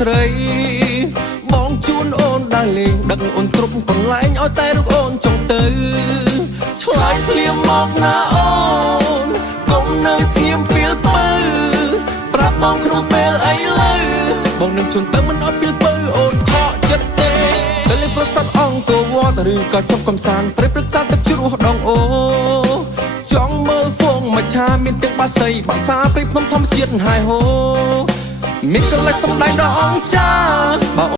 ស្រីបងជួនអូនដើរលេងដឹកអូនគ្រប់កន្លែងឲ្យតែរូបអូនចង់ទៅឆ្លើយភ្លាមមកណាអូនកុំនៅស្ងៀមពេលបើប្រាប់បងក្នុងពេលអីលើបងនឹងជូនទៅមិនអត់ពេលបើអូនខកចិត្តទេទៅលេងប្រសាទអង្គរវត្តឬក៏ជប់កំសាន្តព្រៃព្រឹក្សាទឹកជ្រោះដងអូចង់មើលពងមច្ឆាមានទាំងបាសីបាសាព្រៃភ្នំធម្មជាតិហាយហូមានកន្លែងសំដែងដ៏អស្ចារ្យ